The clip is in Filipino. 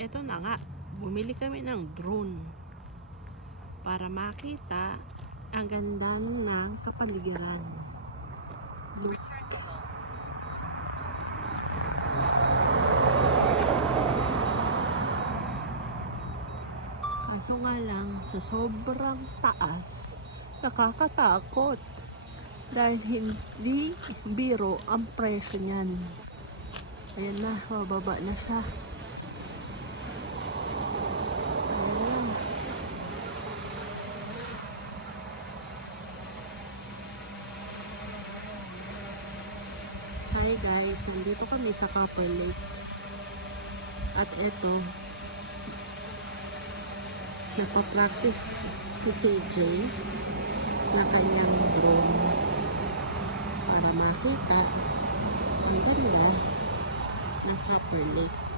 eto na nga, bumili kami ng drone para makita ang ganda ng kapaligiran. Look. Kaso nga lang, sa sobrang taas, nakakatakot. Dahil hindi biro ang presyo niyan. Ayan na, mababa na siya. Ayan. Hi guys, nandito kami sa Copper Lake. At eto, nagpa-practice si CJ na kanyang drone para makita ang ganda ng Copper Lake.